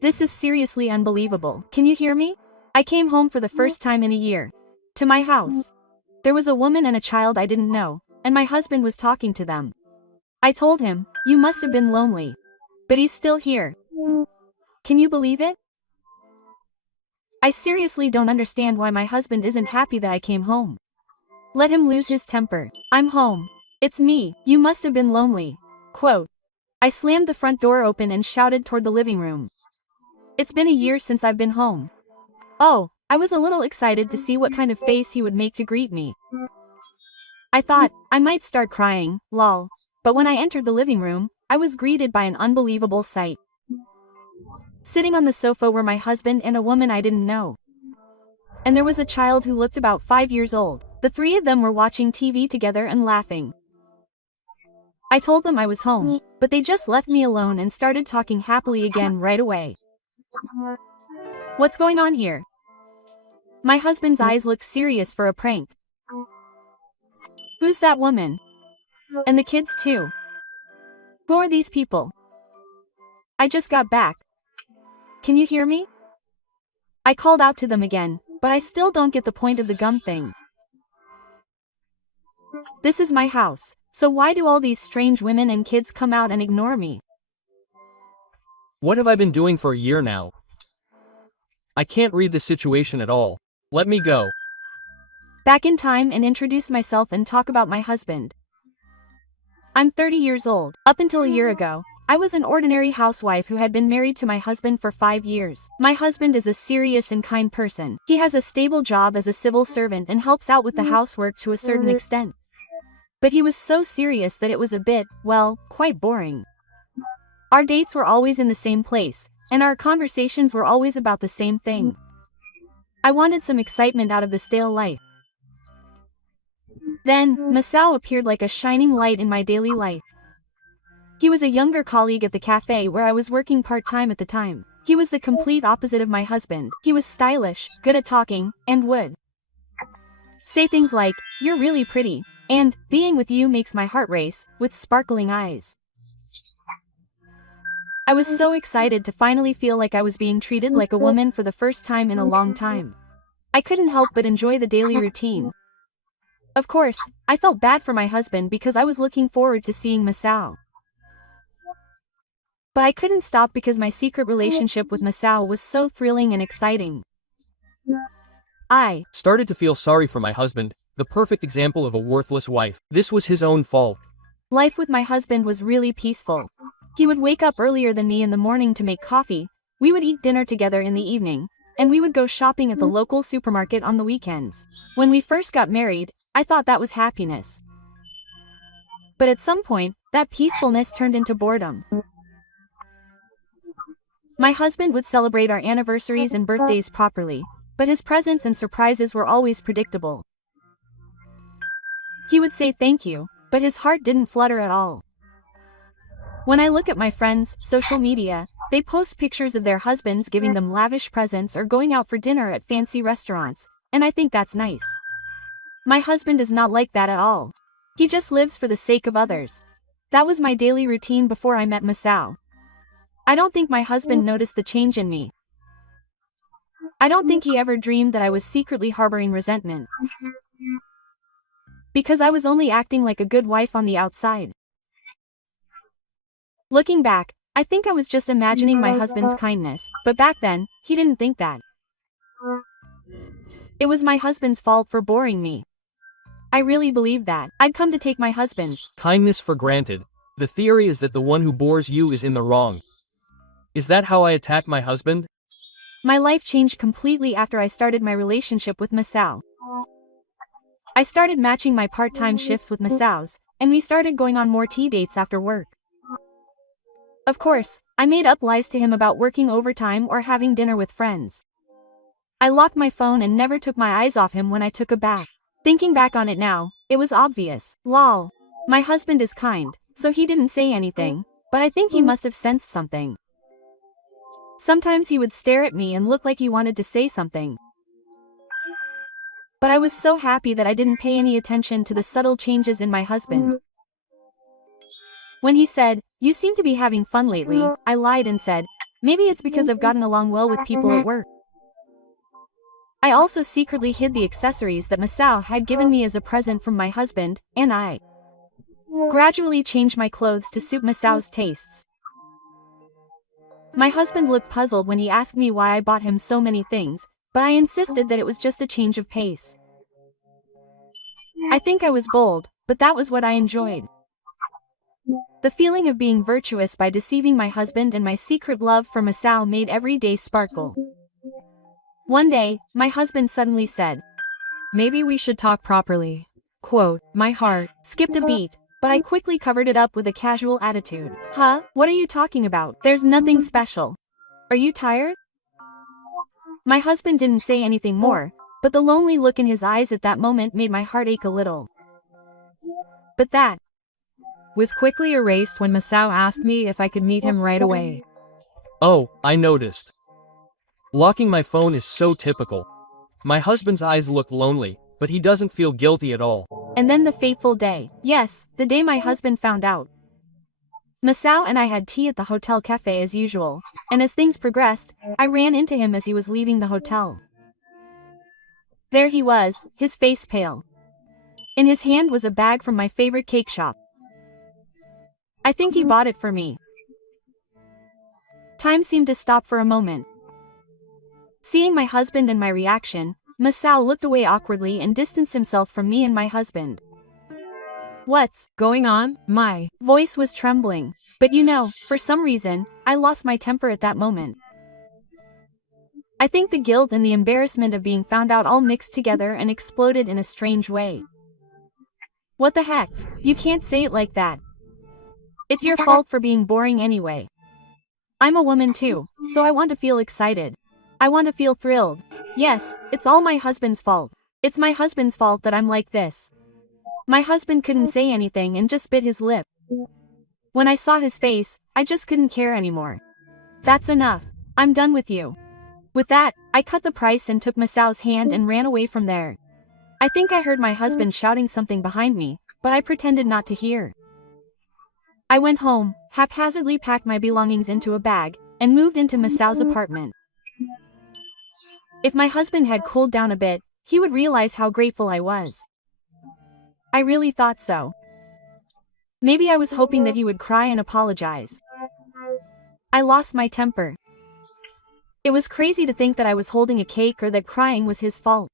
This is seriously unbelievable. Can you hear me? I came home for the first time in a year. To my house. There was a woman and a child I didn't know, and my husband was talking to them. I told him, "You must have been lonely." But he's still here. Can you believe it? I seriously don't understand why my husband isn't happy that I came home. Let him lose his temper. I'm home. It's me. You must have been lonely. Quote. I slammed the front door open and shouted toward the living room. It's been a year since I've been home. Oh, I was a little excited to see what kind of face he would make to greet me. I thought, I might start crying, lol. But when I entered the living room, I was greeted by an unbelievable sight. Sitting on the sofa were my husband and a woman I didn't know. And there was a child who looked about 5 years old. The three of them were watching TV together and laughing. I told them I was home, but they just left me alone and started talking happily again right away. What's going on here? My husband's eyes looked serious for a prank. Who's that woman? And the kids too. Who are these people? I just got back. Can you hear me? I called out to them again, but I still don't get the point of the gum thing. This is my house, so why do all these strange women and kids come out and ignore me? What have I been doing for a year now? I can't read the situation at all. Let me go. Back in time and introduce myself and talk about my husband. I'm 30 years old. Up until a year ago, I was an ordinary housewife who had been married to my husband for 5 years. My husband is a serious and kind person. He has a stable job as a civil servant and helps out with the housework to a certain extent. But he was so serious that it was a bit, well, quite boring. Our dates were always in the same place, and our conversations were always about the same thing. I wanted some excitement out of the stale life. Then, Masao appeared like a shining light in my daily life. He was a younger colleague at the cafe where I was working part-time at the time. He was the complete opposite of my husband. He was stylish, good at talking, and would say things like, "You're really pretty," and "Being with you makes my heart race," with sparkling eyes. I was so excited to finally feel like I was being treated like a woman for the first time in a long time. I couldn't help but enjoy the daily routine. Of course, I felt bad for my husband because I was looking forward to seeing Masao. But I couldn't stop because my secret relationship with Masao was so thrilling and exciting. I started to feel sorry for my husband, the perfect example of a worthless wife. This was his own fault. Life with my husband was really peaceful. He would wake up earlier than me in the morning to make coffee, we would eat dinner together in the evening, and we would go shopping at the local supermarket on the weekends. When we first got married, I thought that was happiness. But at some point, that peacefulness turned into boredom. My husband would celebrate our anniversaries and birthdays properly, but his presents and surprises were always predictable. He would say thank you, but his heart didn't flutter at all. When I look at my friends' social media, they post pictures of their husbands giving them lavish presents or going out for dinner at fancy restaurants, and I think that's nice. My husband is not like that at all. He just lives for the sake of others. That was my daily routine before I met Masao. I don't think my husband noticed the change in me. I don't think he ever dreamed that I was secretly harboring resentment. Because I was only acting like a good wife on the outside. Looking back, I think I was just imagining my husband's kindness, but back then, he didn't think that. It was my husband's fault for boring me. I really believed that. I'd come to take my husband's kindness for granted. The theory is that the one who bores you is in the wrong. Is that how I attack my husband? My life changed completely after I started my relationship with Masao. I started matching my part-time shifts with Masao's, and we started going on more tea dates after work. Of course, I made up lies to him about working overtime or having dinner with friends. I locked my phone and never took my eyes off him when I took a bath. Thinking back on it now, it was obvious. Lol. My husband is kind, so he didn't say anything, but I think he must have sensed something. Sometimes he would stare at me and look like he wanted to say something. But I was so happy that I didn't pay any attention to the subtle changes in my husband. When he said, "You seem to be having fun lately," I lied and said, Maybe it's because I've gotten along well with people at work. I also secretly hid the accessories that Masao had given me as a present from my husband, and I gradually changed my clothes to suit Masao's tastes. My husband looked puzzled when he asked me why I bought him so many things, but I insisted that it was just a change of pace. I think I was bold, but that was what I enjoyed. The feeling of being virtuous by deceiving my husband and my secret love for Masao made every day sparkle. One day, my husband suddenly said, "Maybe we should talk properly." Quote, "My heart skipped a beat, but I quickly covered it up with a casual attitude. Huh? What are you talking about? There's nothing special. Are you tired?" My husband didn't say anything more, but the lonely look in his eyes at that moment made my heart ache a little. But that was quickly erased when Masao asked me if I could meet him right away. Oh, I noticed. Locking my phone is so typical. My husband's eyes look lonely, but he doesn't feel guilty at all. And then the fateful day. Yes, the day my husband found out. Masao and I had tea at the hotel cafe as usual, and as things progressed, I ran into him as he was leaving the hotel. There he was, his face pale. In his hand was a bag from my favorite cake shop. I think he bought it for me. Time seemed to stop for a moment. Seeing my husband and my reaction, Masao looked away awkwardly and distanced himself from me and my husband. "What's going on?" My voice was trembling, but you know, for some reason, I lost my temper at that moment. I think the guilt and the embarrassment of being found out all mixed together and exploded in a strange way. "What the heck? You can't say it like that. It's your fault for being boring anyway. I'm a woman too, so I want to feel excited. I want to feel thrilled. Yes, it's all my husband's fault. It's my husband's fault that I'm like this." My husband couldn't say anything and just bit his lip. When I saw his face, I just couldn't care anymore. "That's enough. I'm done with you." With that, I cut the price and took Masao's hand and ran away from there. I think I heard my husband shouting something behind me, but I pretended not to hear. I went home, haphazardly packed my belongings into a bag, and moved into Masao's apartment. If my husband had cooled down a bit, he would realize how grateful I was. I really thought so. Maybe I was hoping that he would cry and apologize. I lost my temper. It was crazy to think that I was holding a cake or that crying was his fault.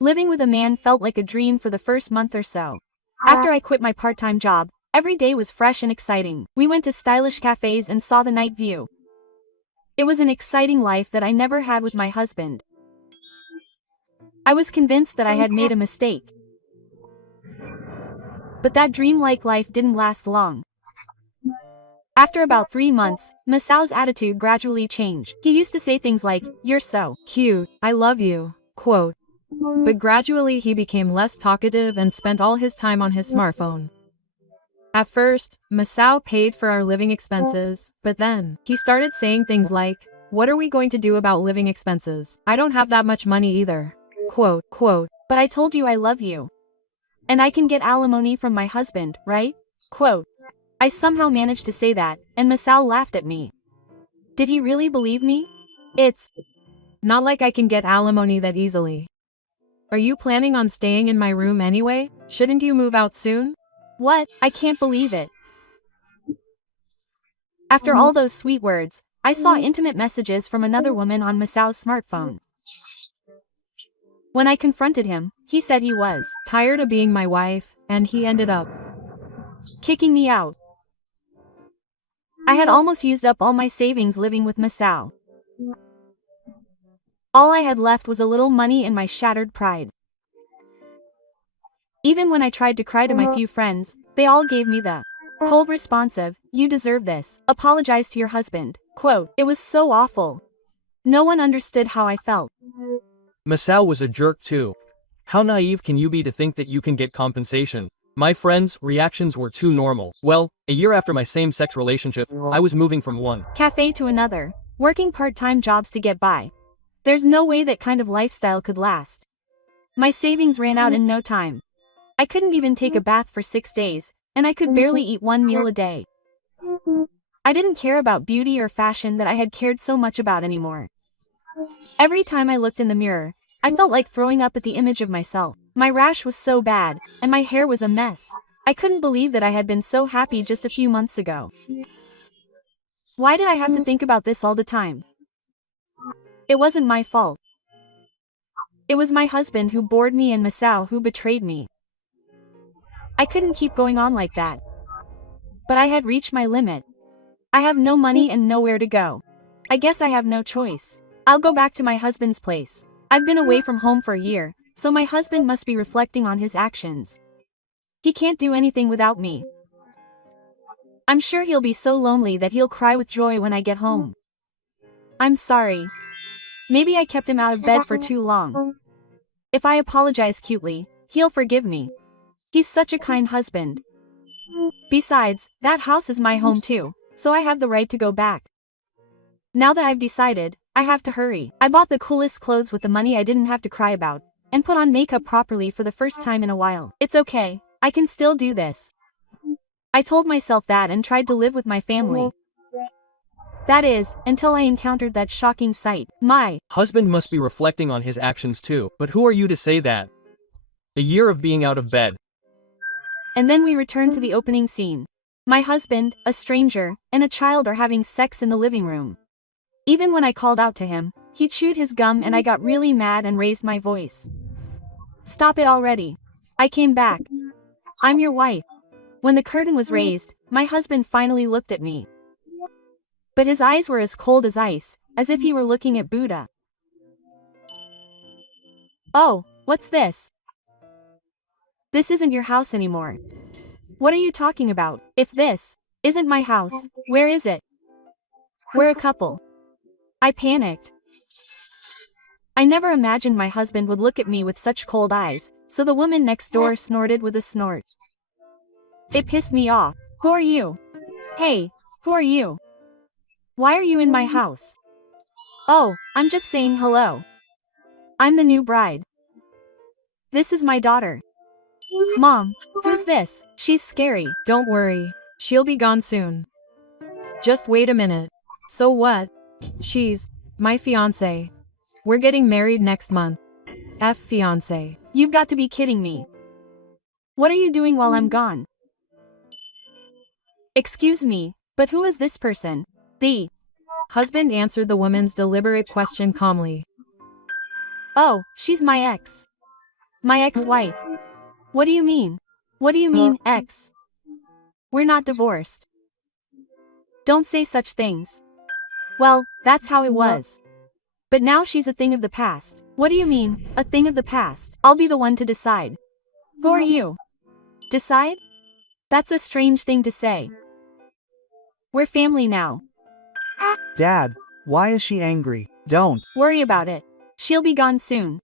Living with a man felt like a dream for the first month or so. After I quit my part-time job, every day was fresh and exciting. We went to stylish cafes and saw the night view. It was an exciting life that I never had with my husband. I was convinced that I had made a mistake. But that dreamlike life didn't last long. After about 3 months, Masao's attitude gradually changed. He used to say things like, "You're so cute, I love you," quote. But gradually he became less talkative and spent all his time on his smartphone. At first, Masao paid for our living expenses, but then, he started saying things like, "What are we going to do about living expenses? I don't have that much money either." Quote. "But I told you I love you. And I can get alimony from my husband, right?" Quote. I somehow managed to say that, and Masao laughed at me. Did he really believe me? "It's not like I can get alimony that easily. Are you planning on staying in my room anyway? Shouldn't you move out soon?" What? I can't believe it. After all those sweet words, I saw intimate messages from another woman on Masao's smartphone. When I confronted him, he said he was tired of being my wife, and he ended up kicking me out. I had almost used up all my savings living with Masao. All I had left was a little money and my shattered pride. Even when I tried to cry to my few friends, they all gave me the cold responsive, "You deserve this. Apologize to your husband." Quote. It was so awful. No one understood how I felt. Masao was a jerk too. How naive can you be to think that you can get compensation? My friends' reactions were too normal. Well, a year after my same-sex relationship, I was moving from one cafe to another, working part-time jobs to get by. There's no way that kind of lifestyle could last. My savings ran out in no time. I couldn't even take a bath for 6 days, and I could barely eat one meal a day. I didn't care about beauty or fashion that I had cared so much about anymore. Every time I looked in the mirror, I felt like throwing up at the image of myself. My rash was so bad, and my hair was a mess. I couldn't believe that I had been so happy just a few months ago. Why did I have to think about this all the time? It wasn't my fault. It was my husband who bored me and Masao who betrayed me. I couldn't keep going on like that. But I had reached my limit. I have no money and nowhere to go. I guess I have no choice. I'll go back to my husband's place. I've been away from home for a year, so my husband must be reflecting on his actions. He can't do anything without me. I'm sure he'll be so lonely that he'll cry with joy when I get home. I'm sorry. Maybe I kept him out of bed for too long. If I apologize cutely, he'll forgive me. He's such a kind husband. Besides, that house is my home too, so I have the right to go back. Now that I've decided, I have to hurry. I bought the coolest clothes with the money I didn't have to cry about, and put on makeup properly for the first time in a while. It's okay, I can still do this. I told myself that and tried to live with my family. That is, until I encountered that shocking sight. My husband must be reflecting on his actions too, but who are you to say that? A year of being out of bed. And then we return to the opening scene. My husband, a stranger, and a child are having sex in the living room. Even when I called out to him, he chewed his gum and I got really mad and raised my voice. Stop it already. I came back. I'm your wife. When the curtain was raised, my husband finally looked at me. But his eyes were as cold as ice, as if he were looking at Buddha. Oh, what's this? This isn't your house anymore. What are you talking about? If this isn't my house, where is it? We're a couple. I panicked. I never imagined my husband would look at me with such cold eyes, so the woman next door snorted with a snort. It pissed me off. Who are you? Hey, who are you? Why are you in my house? Oh, I'm just saying hello. I'm the new bride. This is my daughter. Mom, who's this? She's scary. Don't worry, she'll be gone soon. Just wait a minute. So what? She's my fiancé. We're getting married next month. Fiancé. You've got to be kidding me. What are you doing while I'm gone? Excuse me, but who is this person? The husband answered the woman's deliberate question calmly. Oh, she's my ex. My ex-wife. What do you mean? What do you mean, ex? We're not divorced. Don't say such things. Well, that's how it was. But now she's a thing of the past. What do you mean, a thing of the past? I'll be the one to decide. Who are you? Decide? That's a strange thing to say. We're family now. Dad, why is she angry? Don't worry about it. She'll be gone soon.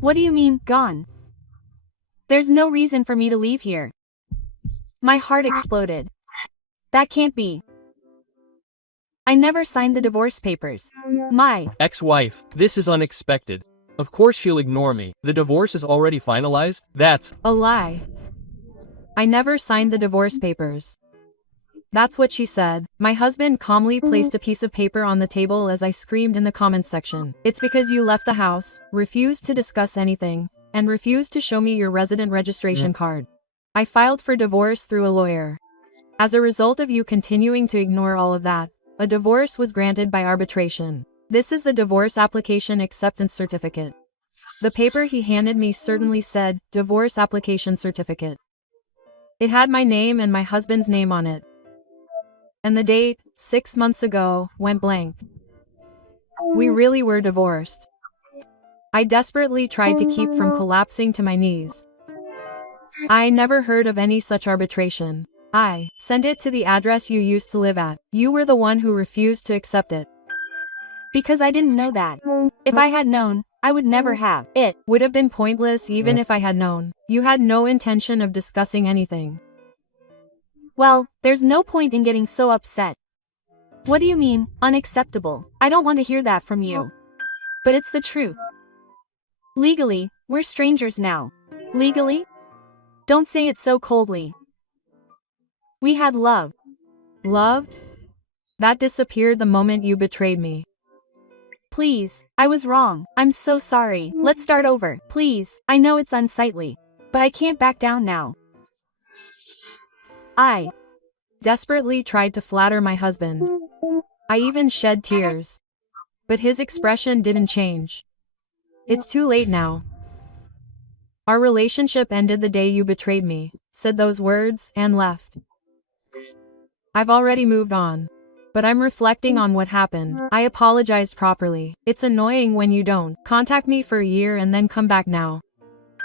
What do you mean, gone? There's no reason for me to leave here. My heart exploded. That can't be. I never signed the divorce papers. My ex-wife, this is unexpected. Of course she'll ignore me. The divorce is already finalized? That's a lie. I never signed the divorce papers. That's what she said. My husband calmly placed a piece of paper on the table as I screamed in the comments section. It's because you left the house, refused to discuss anything, and refused to show me your resident registration card. I filed for divorce through a lawyer. As a result of you continuing to ignore all of that, a divorce was granted by arbitration. This is the divorce application acceptance certificate. The paper he handed me certainly said, divorce application certificate. It had my name and my husband's name on it. And the date, 6 months ago, went blank. We really were divorced. I desperately tried to keep from collapsing to my knees. I never heard of any such arbitration. I sent it to the address you used to live at. You were the one who refused to accept it. Because I didn't know that. If I had known, I would never have. It would have been pointless even if I had known. You had no intention of discussing anything. Well, there's no point in getting so upset. What do you mean, unacceptable? I don't want to hear that from you. But it's the truth. Legally, we're strangers now. Legally? Don't say it so coldly. We had love. Love? That disappeared the moment you betrayed me. Please, I was wrong. I'm so sorry. Let's start over. Please, I know it's unsightly. But I can't back down now. I Desperately tried to flatter my husband. I even shed tears. But his expression didn't change. It's too late now. Our relationship ended the day you betrayed me, said those words, and left. I've already moved on. But I'm reflecting on what happened. I apologized properly. It's annoying when you don't. Contact me for a year and then come back now.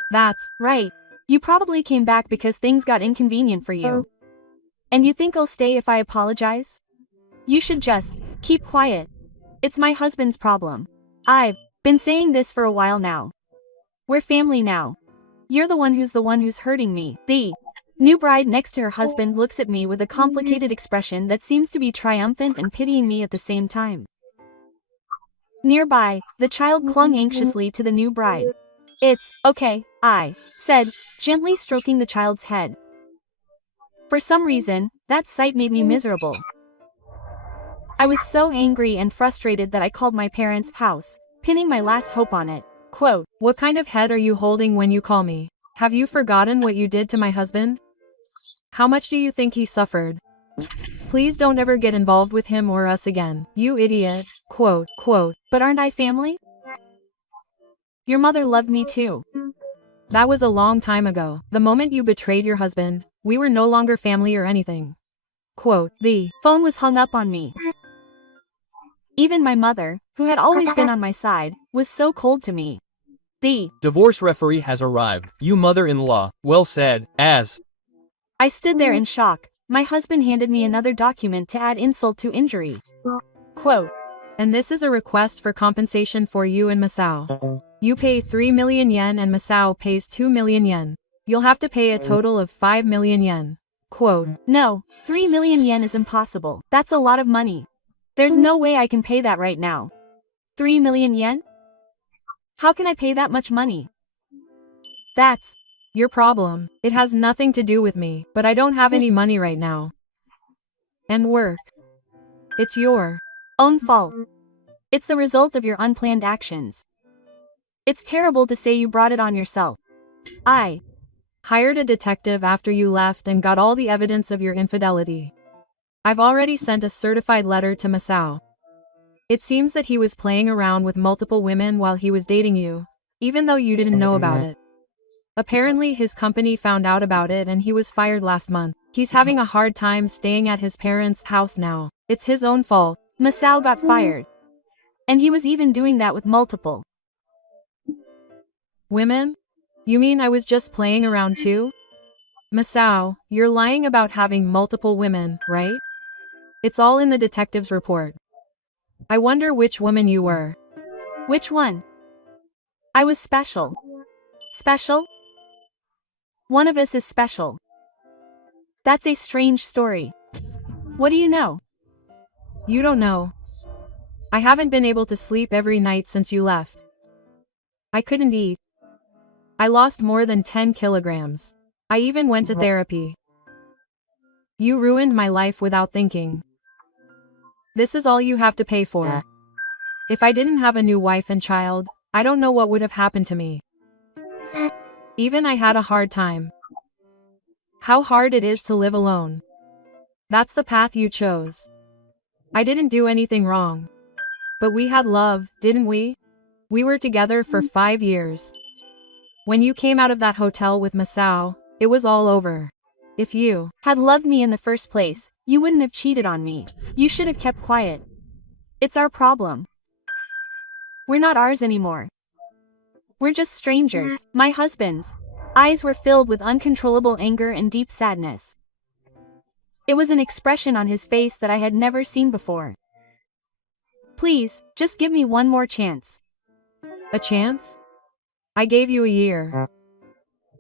That's right. You probably came back because things got inconvenient for you. And you think I'll stay if I apologize? You should just keep quiet. It's my husband's problem. I've been saying this for a while now. We're family now. You're the one who's hurting me. The new bride next to her husband looks at me with a complicated expression that seems to be triumphant and pitying me at the same time. Nearby, the child clung anxiously to the new bride. It's okay, I said, gently stroking the child's head. For some reason, that sight made me miserable. I was so angry and frustrated that I called my parents' house, pinning my last hope on it. Quote, what kind of head are you holding when you call me? Have you forgotten what you did to my husband? How much do you think he suffered? Please don't ever get involved with him or us again, you idiot. Quote, but aren't I family? Your mother loved me too. That was a long time ago. The moment you betrayed your husband, we were no longer family or anything. Quote, the phone was hung up on me. Even my mother, who had always been on my side, was so cold to me. The divorce referee has arrived. You mother-in-law. Well said. As I stood there in shock, my husband handed me another document to add insult to injury. Quote, and this is a request for compensation for you and Masao. You pay 3 million yen and Masao pays 2 million yen. You'll have to pay a total of 5 million yen. Quote, no, 3 million yen is impossible. That's a lot of money. There's no way I can pay that right now. 3 million yen? How can I pay that much money? That's your problem. It has nothing to do with me, but I don't have any money right now. And work. It's your own fault. It's the result of your unplanned actions. It's terrible to say you brought it on yourself. I hired a detective after you left and got all the evidence of your infidelity. I've already sent a certified letter to Masao. It seems that he was playing around with multiple women while he was dating you, even though you didn't know about it. Apparently his company found out about it and he was fired last month. He's having a hard time staying at his parents' house now. It's his own fault. Masao got fired. And he was even doing that with multiple women? You mean I was just playing around too? Masao, you're lying about having multiple women, right? It's all in the detective's report. I wonder which woman you were. Which one? I was special. Special? One of us is special. That's a strange story. What do you know? You don't know. I haven't been able to sleep every night since you left. I couldn't eat. I lost more than 10 kilograms. I even went to therapy. You ruined my life without thinking. This is all you have to pay for. If I didn't have a new wife and child, I don't know what would have happened to me. Even I had a hard time. How hard it is to live alone. That's the path you chose. I didn't do anything wrong. But we had love, didn't we? We were together for 5 years. When you came out of that hotel with Masao, it was all over. If you had loved me in the first place, you wouldn't have cheated on me. You should have kept quiet. It's our problem. We're not ours anymore. We're just strangers. My husband's eyes were filled with uncontrollable anger and deep sadness. It was an expression on his face that I had never seen before. Please, just give me one more chance. A chance? I gave you a year.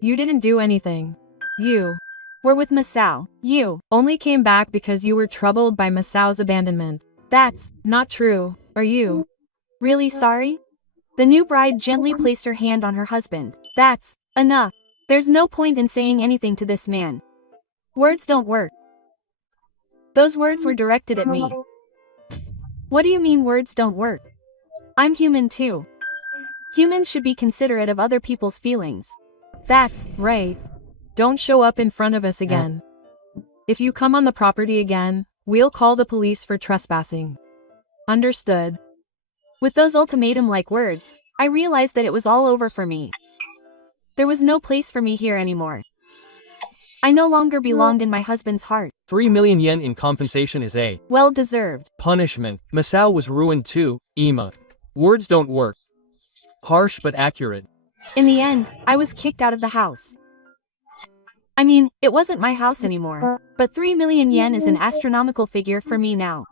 You didn't do anything. You were with Masao. You only came back because you were troubled by Masao's abandonment. That's not true. Are you really sorry? The new bride gently placed her hand on her husband. That's enough. There's no point in saying anything to this man. Words don't work. Those words were directed at me. What do you mean words don't work? I'm human too. Humans should be considerate of other people's feelings. That's Right. Don't show up in front of us again. If you come on the property again, we'll call the police for trespassing. Understood. With those ultimatum-like words, I realized that it was all over for me. There was no place for me here anymore. I no longer belonged in my husband's heart. 3 million yen in compensation is a Well-deserved. punishment. Masao was ruined too, Ima. Words don't work. Harsh but accurate. In the end, I was kicked out of the house. I mean, it wasn't my house anymore, but 3 million yen is an astronomical figure for me now.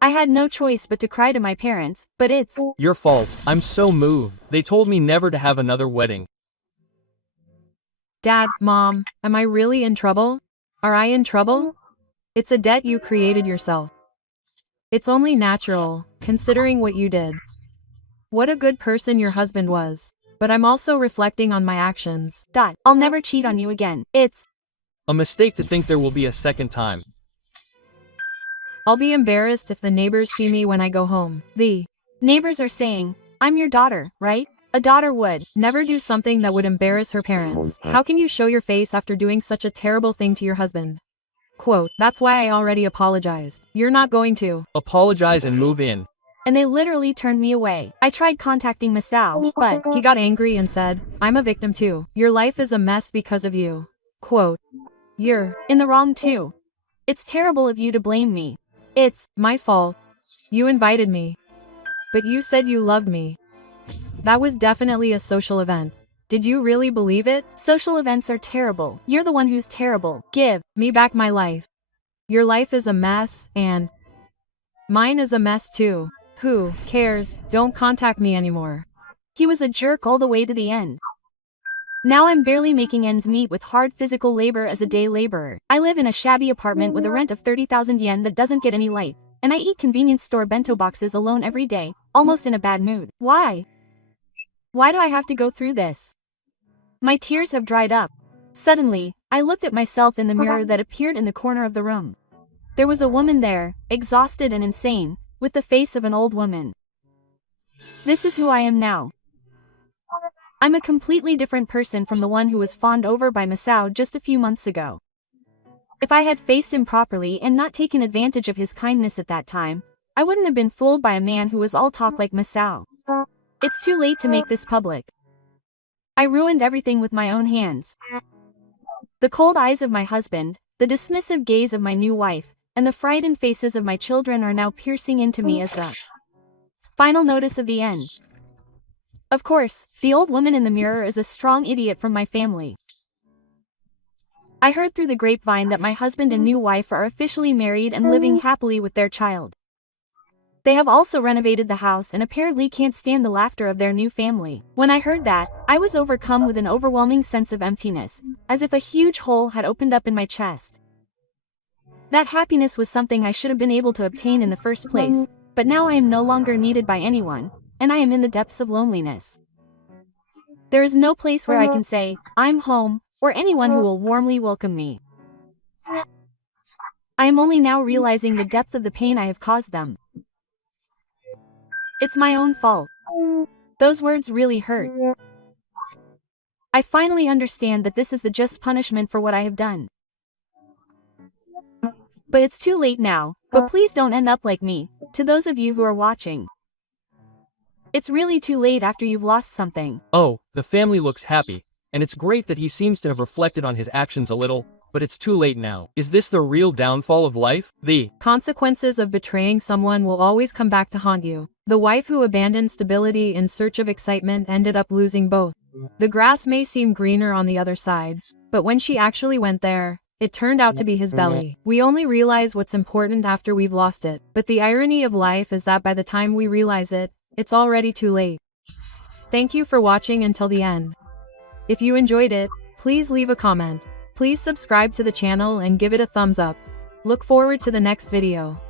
I had no choice but to cry to my parents, but it's Your fault. I'm so moved. They told me never to have another wedding. Dad, Mom, am I really in trouble? Are I in trouble? It's a debt you created yourself. It's only natural, considering what you did. What a good person your husband was. But I'm also reflecting on my actions. I'll never cheat on you again. It's A mistake to think there will be a second time. I'll be embarrassed if the neighbors see me when I go home. The neighbors are saying, I'm your daughter, right? A daughter would never do something that would embarrass her parents. How can you show your face after doing such a terrible thing to your husband? Quote, that's why I already apologized. You're not going to. Apologize and move in. And they literally turned me away. I tried contacting Masao, but He got angry and said, I'm a victim too. Your life is a mess because of you. Quote, you're in the wrong too. It's terrible of you to blame me. It's my fault. You invited me. But you said you loved me. That was definitely a social event. Did you really believe it? Social events are terrible. You're the one who's terrible. Give me back my life. Your life is a mess, and mine is a mess too. Who cares? Don't contact me anymore. He was a jerk all the way to the end. Now I'm barely making ends meet with hard physical labor as a day laborer. I live in a shabby apartment with a rent of 30,000 yen that doesn't get any light, and I eat convenience store bento boxes alone every day, almost in a bad mood. Why? Why do I have to go through this? My tears have dried up. Suddenly, I looked at myself in the mirror that appeared in the corner of the room. There was a woman there, exhausted and insane, with the face of an old woman. This is who I am now. I'm a completely different person from the one who was fawned over by Masao just a few months ago. If I had faced him properly and not taken advantage of his kindness at that time, I wouldn't have been fooled by a man who was all talk like Masao. It's too late to make this public. I ruined everything with my own hands. The cold eyes of my husband, the dismissive gaze of my new wife, and the frightened faces of my children are now piercing into me as the final notice of the end. Of course, the old woman in the mirror is a strong idiot from my family. I heard through the grapevine that my husband and new wife are officially married and living happily with their child. They have also renovated the house and apparently can't stand the laughter of their new family. When I heard that, I was overcome with an overwhelming sense of emptiness, as if a huge hole had opened up in my chest. That happiness was something I should have been able to obtain in the first place, but now I am no longer needed by anyone, and I am in the depths of loneliness. There is no place where I can say, I'm home, or anyone who will warmly welcome me. I am only now realizing the depth of the pain I have caused them. It's my own fault. Those words really hurt. I finally understand that this is the just punishment for what I have done. But it's too late now, but please don't end up like me, to those of you who are watching. It's really too late after you've lost something. Oh, the family looks happy, and it's great that he seems to have reflected on his actions a little, but it's too late now. Is this the real downfall of life? The consequences of betraying someone will always come back to haunt you. The wife who abandoned stability in search of excitement ended up losing both. The grass may seem greener on the other side, but when she actually went there, it turned out to be his belly. We only realize what's important after we've lost it, but the irony of life is that by the time we realize it, it's already too late. Thank you for watching until the end. If you enjoyed it, please leave a comment. Please subscribe to the channel and give it a thumbs up. Look forward to the next video.